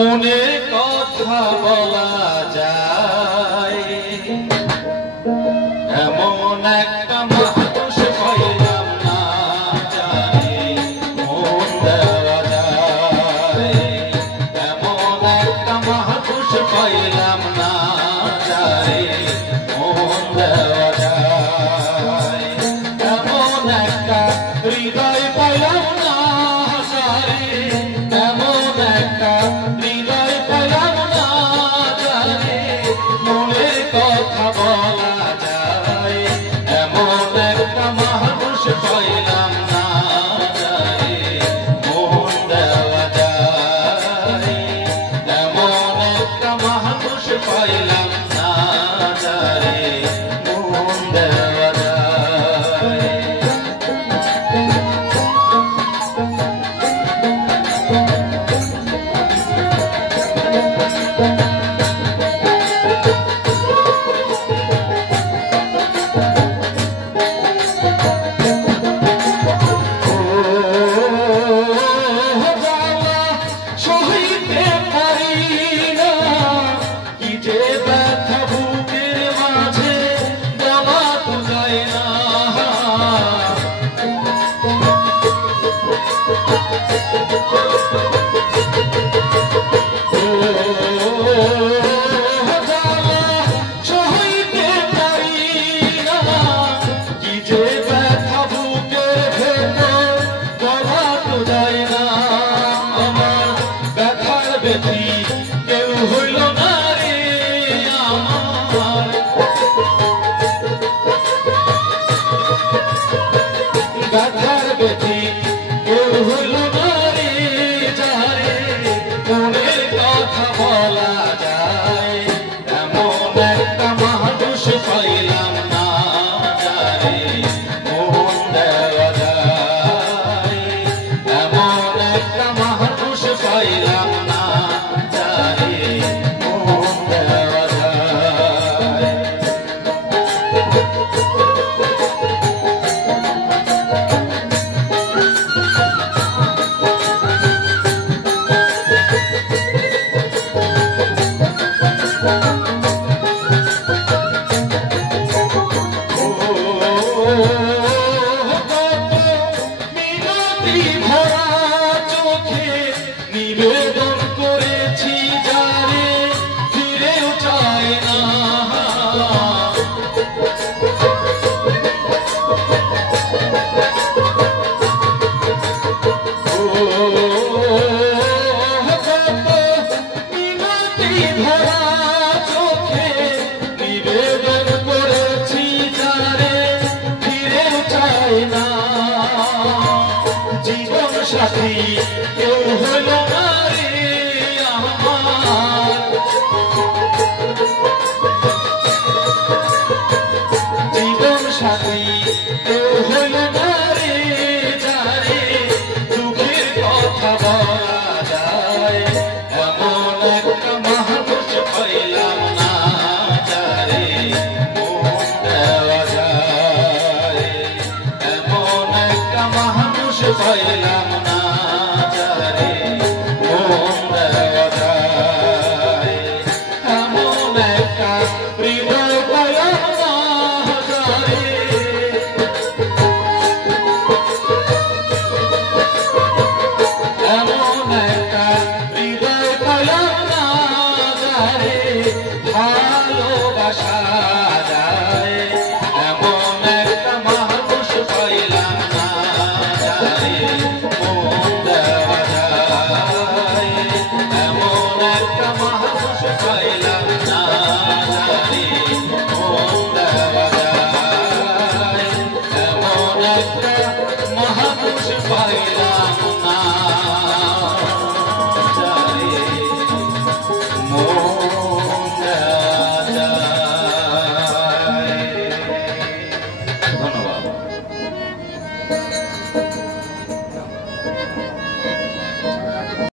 মনে কথা বলা যায় এমন একটা মানুষ পাইলাম না জানি মন দেওয়া যায় এমন একটা মানুষ পাইলাম না জানি মন দেওয়া যায় এমন একটা হৃদয় পাইলাম না জানি এমন একটা হৃদয় পাইলাম না জানি মনের কথা বলা যায় এমন একটা মানুষ পাইলাম না জানি মন দেওয়া যায় এমন একটা মানুষ পাইলাম না জানি মন দেওয়া যায় সাথী কেউ হলো না রে আমার জীবন সাথী কেউ হলো না রে যারে দুঃখের কথা বলা যায় এমন একটা মানুষ পাইলাম না যারে মন দেওয়া যায় এমন একটা মানুষ পাইলাম ভালোবাসা যায় এমন একটা মানুষ পাইলাম না জানি মন দেওয়া যায় এমন একটা